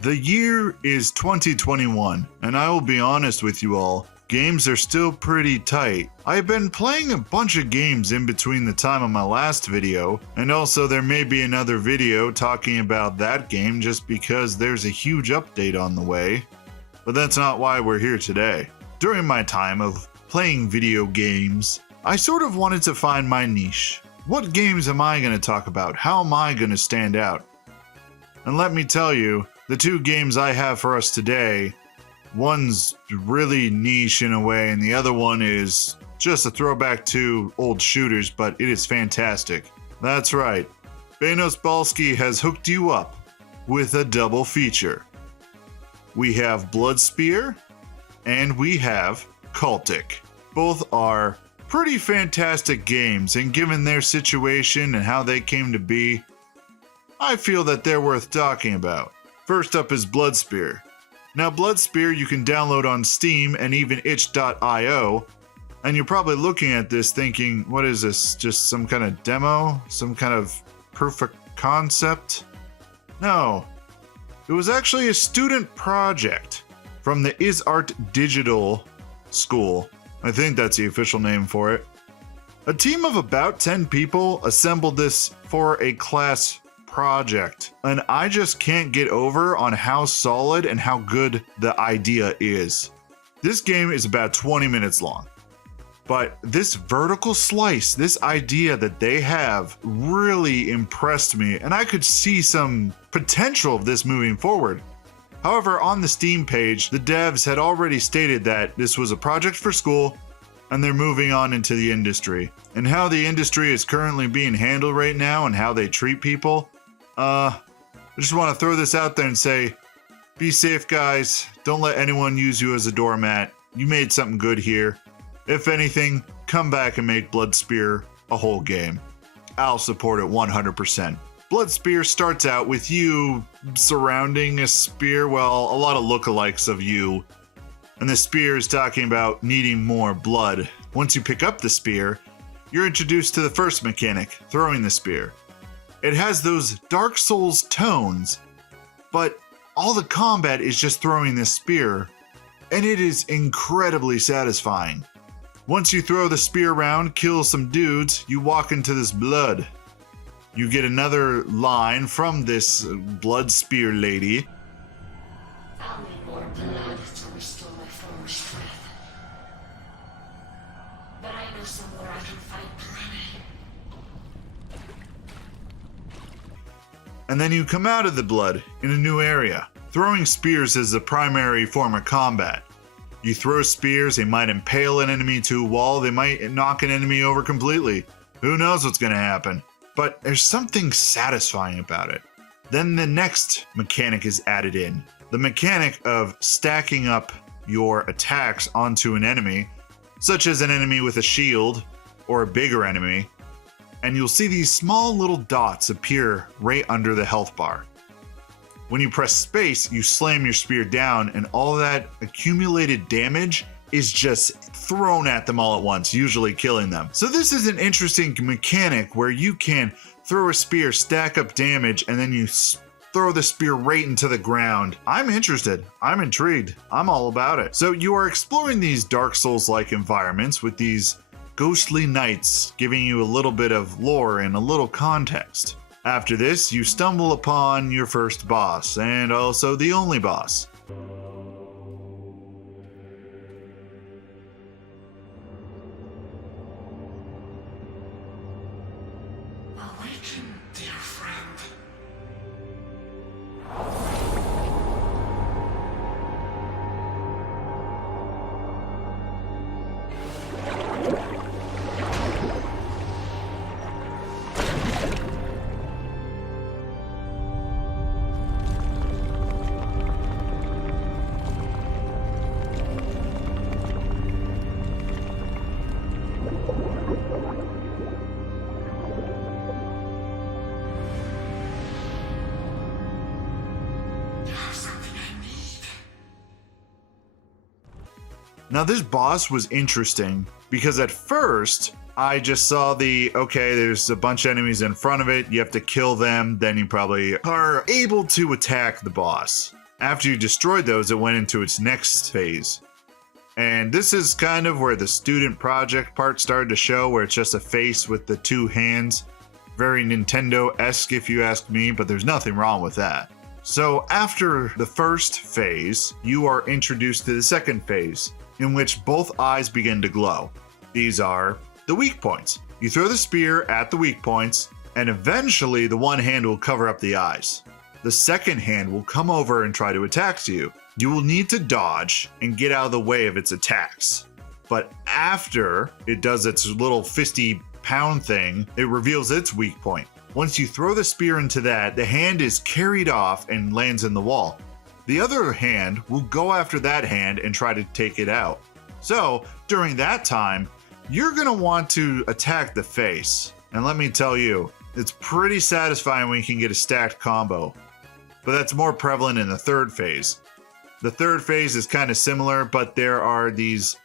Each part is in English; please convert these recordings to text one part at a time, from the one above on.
The year is 2021, and I will be honest with you all, games are still pretty tight. I've been playing a bunch of games in between the time of my last video, and also there may be another video talking about that game just because there's a huge update on the way. But that's not why we're here today. During my time of playing video games, I sort of wanted to find my niche. What games am I going to talk about? How am I going to stand out? And let me tell you, the two games I have for us today, one's really niche in a way, and the other one is just a throwback to old shooters, but it is fantastic. That's right, Banos Balski has hooked you up with a double feature. We have Blood Spear, and we have Cultic. Both are pretty fantastic games, and given their situation and how they came to be, I feel that they're worth talking about. First up is Blood Spear. Now Blood Spear you can download on Steam and even itch.io, and you're probably looking at this thinking, what is this, just some kind of demo? Some kind of proof of concept? No, it was actually a student project from the IsArt Digital School. I think that's the official name for it. A team of about 10 people assembled this for a class project, and I just can't get over on how solid and how good the idea is. This game is about 20 minutes long, but this vertical slice, this idea that they have really impressed me, and I could see some potential of this moving forward. However, on the Steam page, the devs had already stated that this was a project for school and they're moving on into the industry. And how the industry is currently being handled right now and how they treat people, I just want to throw this out there and say, be safe guys, don't let anyone use you as a doormat. You made something good here. If anything, come back and make Blood Spear a whole game. I'll support it 100%. Blood Spear starts out with you surrounding a spear, well, a lot of lookalikes of you. And the spear is talking about needing more blood. Once you pick up the spear, you're introduced to the first mechanic, throwing the spear. It has those Dark Souls tones, but all the combat is just throwing this spear, and it is incredibly satisfying. Once you throw the spear around, kill some dudes, you walk into this blood. You get another line from this Blood Spear lady. I'll need more blood to restore my former strength. But I know somewhere I can find plenty. And then you come out of the blood in a new area. Throwing spears is the primary form of combat. You throw spears, they might impale an enemy to a wall, they might knock an enemy over completely. Who knows what's going to happen? But there's something satisfying about it. Then the next mechanic is added in. The mechanic of stacking up your attacks onto an enemy, such as an enemy with a shield or a bigger enemy, and you'll see these small little dots appear right under the health bar. When you press space, you slam your spear down, and all that accumulated damage is just thrown at them all at once, usually killing them. So this is an interesting mechanic where you can throw a spear, stack up damage, and then you throw the spear right into the ground. I'm interested. I'm intrigued. I'm all about it. So you are exploring these Dark Souls-like environments with these ghostly knights, giving you a little bit of lore and a little context. After this, you stumble upon your first boss, and also the only boss. Awaken, dear friend. Now this boss was interesting because at first I just saw okay, there's a bunch of enemies in front of it, you have to kill them, then you probably are able to attack the boss. After you destroyed those, it went into its next phase. And this is kind of where the student project part started to show, where it's just a face with the two hands. Very Nintendo-esque if you ask me, but there's nothing wrong with that. So after the first phase, you are introduced to the second phase, in which both eyes begin to glow. These are the weak points. You throw the spear at the weak points, and eventually the one hand will cover up the eyes. The second hand will come over and try to attack you. You will need to dodge and get out of the way of its attacks. But after it does its little fisty pound thing, it reveals its weak point. Once you throw the spear into that, the hand is carried off and lands in the wall. The other hand will go after that hand and try to take it out. So during that time, you're gonna want to attack the face. And let me tell you, it's pretty satisfying when you can get a stacked combo. But that's more prevalent in the third phase. The third phase is kind of similar, but there are these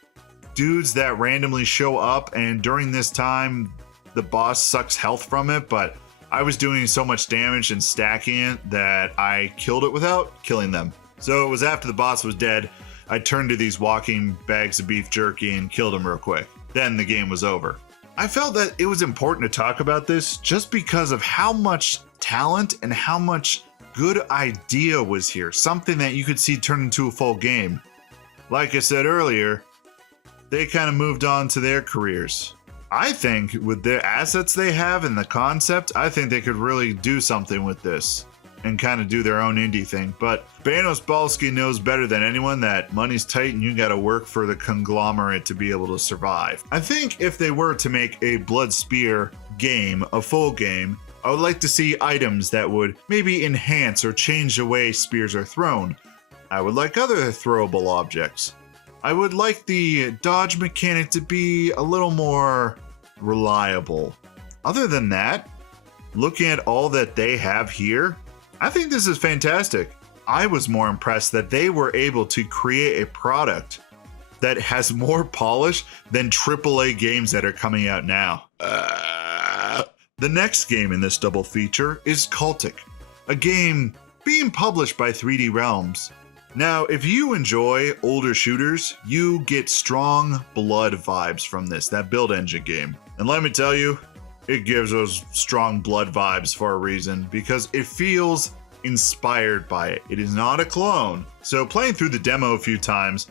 dudes that randomly show up, and during this time, the boss sucks health from it, but I was doing so much damage and stacking it that I killed it without killing them. So it was after the boss was dead, I turned to these walking bags of beef jerky and killed them real quick. Then the game was over. I felt that it was important to talk about this just because of how much talent and how much good idea was here. Something that you could see turn into a full game. Like I said earlier, they kind of moved on to their careers. I think with the assets they have and the concept, I think they could really do something with this and kind of do their own indie thing. But Banos Balski knows better than anyone that money's tight and you gotta work for the conglomerate to be able to survive. I think if they were to make a Blood Spear game, a full game, I would like to see items that would maybe enhance or change the way spears are thrown. I would like other throwable objects. I would like the dodge mechanic to be a little more reliable. Other than that, looking at all that they have here, I think this is fantastic. I was more impressed that they were able to create a product that has more polish than AAA games that are coming out now. The next game in this double feature is Cultic, a game being published by 3D Realms. Now, if you enjoy older shooters, you get strong blood vibes from this, that build engine game. And let me tell you, it gives those strong blood vibes for a reason, because it feels inspired by it. It is not a clone. So playing through the demo a few times,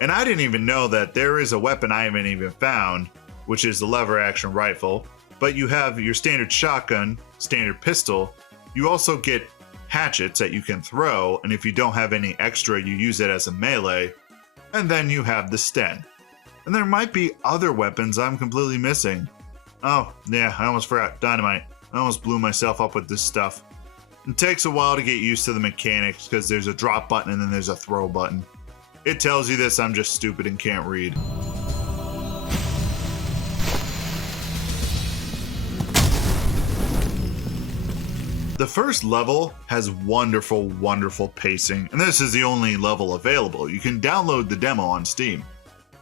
and I didn't even know that there is a weapon I haven't even found, which is the lever action rifle. But you have your standard shotgun, standard pistol. You also get hatchets that you can throw, and if you don't have any extra, you use it as a melee. And then you have the Sten. And there might be other weapons I'm completely missing. Oh, yeah, I almost forgot. Dynamite. I almost blew myself up with this stuff. It takes a while to get used to the mechanics because there's a drop button and then there's a throw button. It tells you this, I'm just stupid and can't read. The first level has wonderful, wonderful pacing, and this is the only level available. You can download the demo on Steam.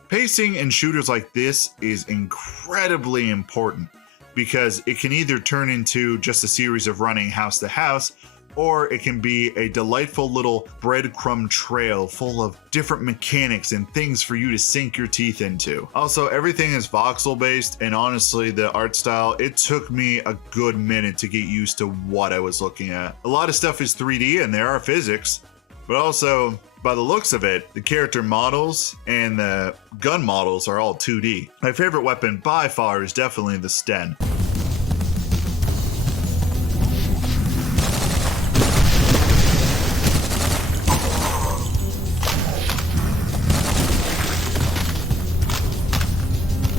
Pacing in shooters like this is incredibly important because it can either turn into just a series of running house to house, or it can be a delightful little breadcrumb trail full of different mechanics and things for you to sink your teeth into. Also, everything is voxel based, and honestly, the art style, it took me a good minute to get used to what I was looking at. A lot of stuff is 3D and there are physics, but also, by the looks of it, the character models and the gun models are all 2D. My favorite weapon by far is definitely the Sten.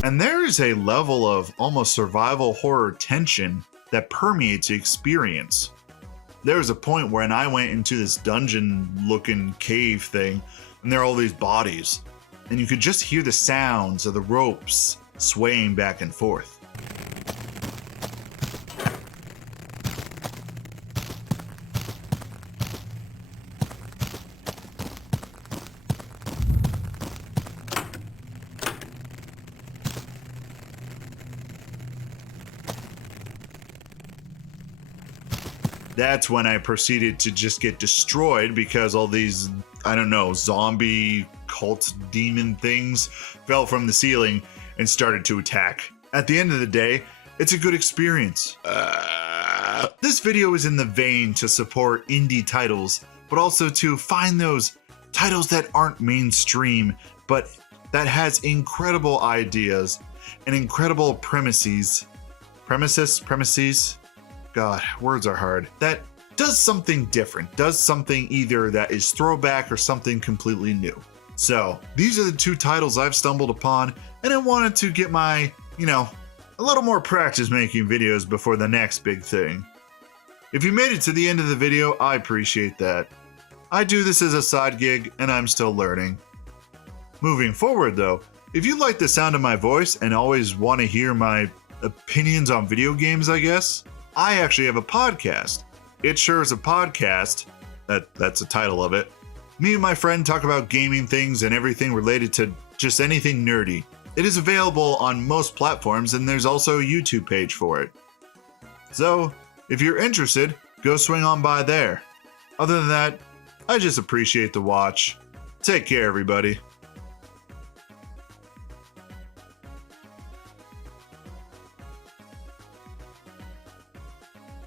And there is a level of almost survival horror tension that permeates the experience. There was a point when I went into this dungeon looking cave thing, and there are all these bodies, and you could just hear the sounds of the ropes swaying back and forth. That's when I proceeded to just get destroyed because all these, I don't know, zombie cult demon things fell from the ceiling and started to attack. At the end of the day, it's a good experience. This video is in the vein to support indie titles, but also to find those titles that aren't mainstream, but that has incredible ideas and incredible premises. God, words are hard. That does something different, does something either that is throwback or something completely new. So these are the two titles I've stumbled upon, and I wanted to get my, a little more practice making videos before the next big thing. If you made it to the end of the video, I appreciate that. I do this as a side gig, and I'm still learning. Moving forward though, if you like the sound of my voice and always want to hear my opinions on video games, I guess, I actually have a podcast. It Sure Is a Podcast. That's the title of it. Me and my friend talk about gaming things and everything related to just anything nerdy. It is available on most platforms, and there's also a YouTube page for it. So, if you're interested, go swing on by there. Other than that, I just appreciate the watch. Take care, everybody.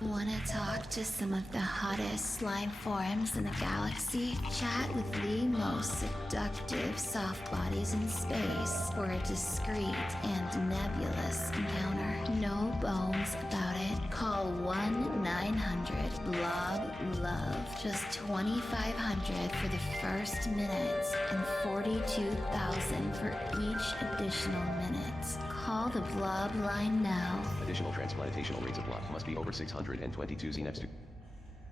Wanna talk to some of the hottest slime forms in the galaxy? Chat with the most seductive soft bodies in space for a discreet and nebulous encounter. No bones about it. Call 1-900-BLOB-LOVE. Just $2,500 for the first minute and $42,000 for each additional minute. Call the Blob line now. Additional transplantational rates of blood must be over 622 Z next to